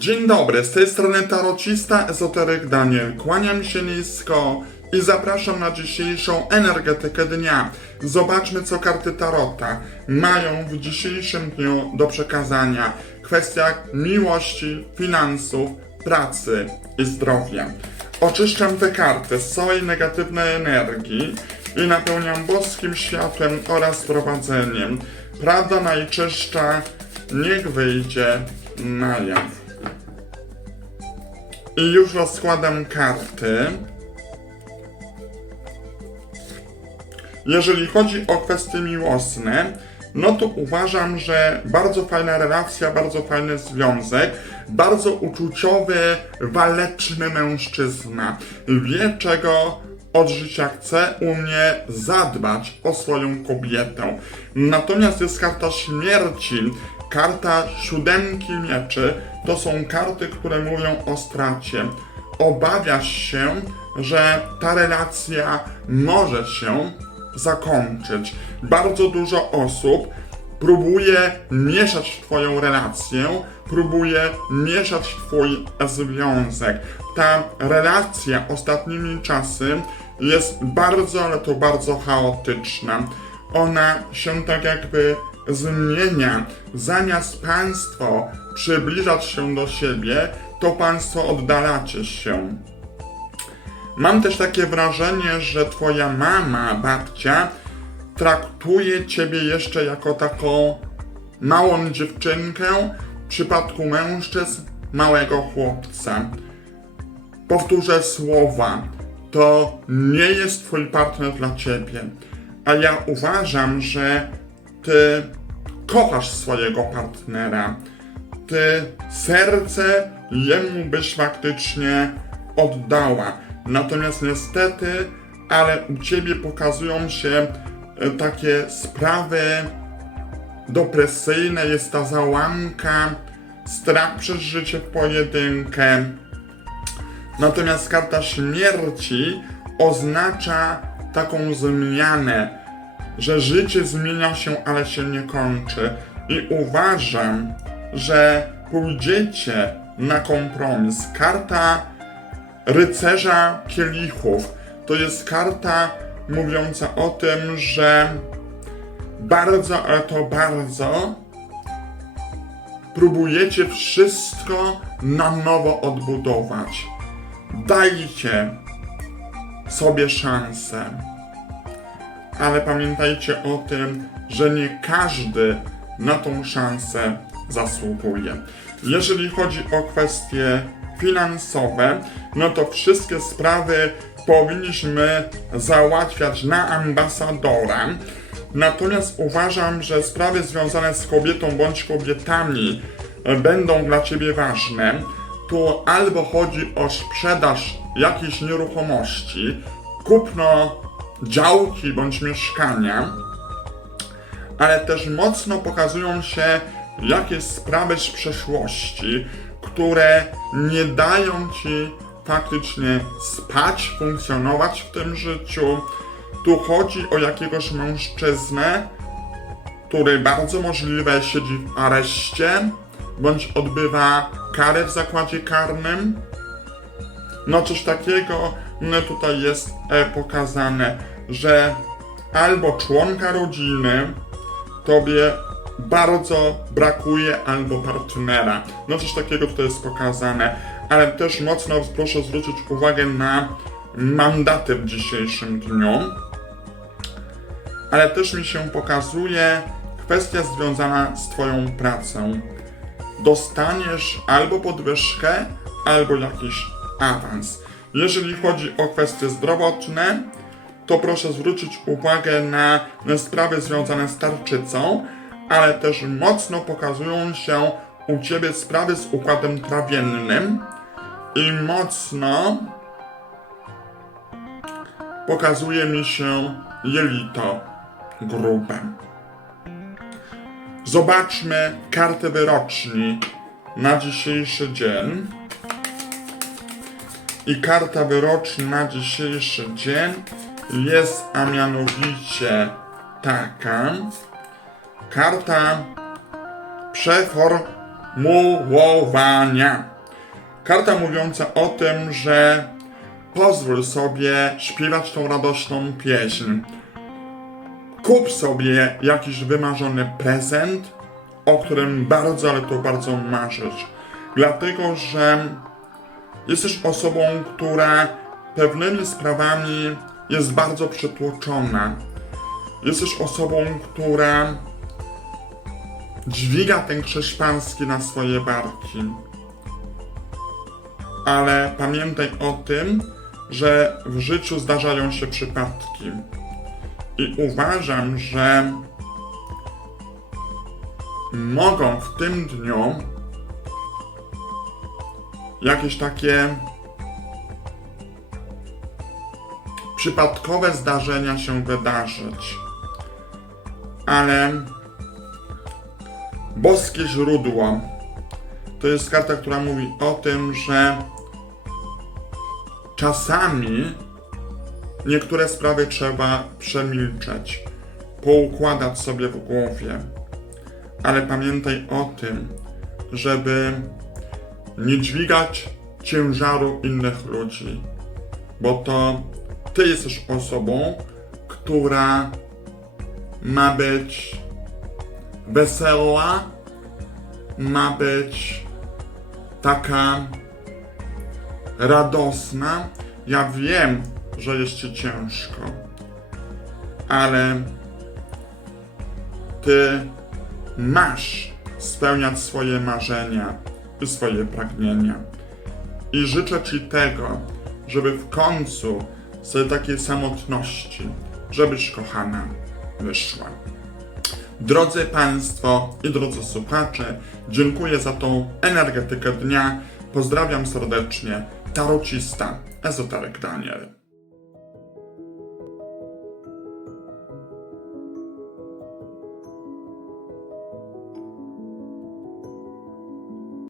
Dzień dobry, z tej strony tarocista ezoteryk Daniel. Kłaniam się nisko i zapraszam na dzisiejszą energetykę dnia. Zobaczmy, co karty tarota mają w dzisiejszym dniu do przekazania w kwestiach miłości, finansów, pracy i zdrowia. Oczyszczam te karty z całej negatywnej energii i napełniam boskim światłem oraz prowadzeniem. Prawda najczystsza niech wyjdzie na jaw. I już rozkładam karty. Jeżeli chodzi o kwestie miłosne, no to uważam, że bardzo fajna relacja, bardzo fajny związek, bardzo uczuciowy, waleczny mężczyzna. Wie czego od życia chce, umie zadbać o swoją kobietę. Natomiast jest karta śmierci, karta siódemki mieczy, to są karty, które mówią o stracie. Obawiasz się, że ta relacja może się zakończyć. Bardzo dużo osób próbuje mieszać Twoją relację, próbuje mieszać Twój związek. Ta relacja ostatnimi czasy jest bardzo, ale to bardzo chaotyczna. Ona się tak jakby zmienia. Zamiast Państwo przybliżać się do siebie, to Państwo oddalacie się. Mam też takie wrażenie, że twoja mama, babcia traktuje ciebie jeszcze jako taką małą dziewczynkę, w przypadku mężczyzn małego chłopca. Powtórzę słowa, to nie jest twój partner dla ciebie. A ja uważam, że ty kochasz swojego partnera. Ty serce jemu byś faktycznie oddała. Natomiast niestety, ale u ciebie pokazują się e, takie sprawy depresyjne, jest ta załamka, strach przez życie w pojedynkę. Natomiast karta śmierci oznacza taką zmianę, że życie zmienia się, ale się nie kończy. I uważam, że pójdziecie na kompromis. Karta rycerza kielichów to jest karta mówiąca o tym, że bardzo, ale to bardzo próbujecie wszystko na nowo odbudować. Dajcie sobie szansę. Ale pamiętajcie o tym, że nie każdy na tą szansę zasługuje. Jeżeli chodzi o kwestie finansowe, no to wszystkie sprawy powinniśmy załatwiać na ambasadora. Natomiast uważam, że sprawy związane z kobietą bądź kobietami będą dla Ciebie ważne. Tu albo chodzi o sprzedaż jakiejś nieruchomości, kupno działki bądź mieszkania, ale też mocno pokazują się jakieś sprawy z przeszłości, które nie dają ci faktycznie spać, funkcjonować w tym życiu. Tu chodzi o jakiegoś mężczyznę, który bardzo możliwe siedzi w areszcie, bądź odbywa karę w zakładzie karnym. No coś takiego no tutaj jest e, pokazane, że albo członka rodziny tobie bardzo brakuje albo partnera. No coś takiego tutaj jest pokazane, ale też mocno proszę zwrócić uwagę na mandaty w dzisiejszym dniu. Ale też mi się pokazuje kwestia związana z Twoją pracą. Dostaniesz albo podwyżkę, albo jakiś awans. Jeżeli chodzi o kwestie zdrowotne, to proszę zwrócić uwagę na, sprawy związane z tarczycą, ale też mocno pokazują się u Ciebie sprawy z układem trawiennym i mocno pokazuje mi się jelito grube. Zobaczmy kartę wyroczni na dzisiejszy dzień. I karta wyroczna na dzisiejszy dzień jest, a mianowicie taka. Karta formułowania. Karta mówiąca o tym, że pozwól sobie śpiewać tą radośną pieśń. Kup sobie jakiś wymarzony prezent, o którym bardzo, ale to bardzo marzysz. Dlatego, że jesteś osobą, która pewnymi sprawami jest bardzo przytłoczona. Jesteś osobą, która dźwiga ten krzyż pański na swoje barki. Ale pamiętaj o tym, że w życiu zdarzają się przypadki. I uważam, że mogą w tym dniu jakieś takie przypadkowe zdarzenia się wydarzyć. Ale boskie źródło to jest karta, która mówi o tym, że czasami niektóre sprawy trzeba przemilczeć, poukładać sobie w głowie. Ale pamiętaj o tym, żeby nie dźwigać ciężaru innych ludzi, bo to ty jesteś osobą, która ma być wesoła, ma być taka radosna. Ja wiem, że jest ci ciężko, ale ty masz spełniać swoje marzenia swoje pragnienia. I życzę ci tego, żeby w końcu z takiej samotności, żebyś kochana wyszła. Drodzy Państwo i drodzy słuchacze, dziękuję za tą energetykę dnia. Pozdrawiam serdecznie. Tarocista, Ezoteryk Daniel.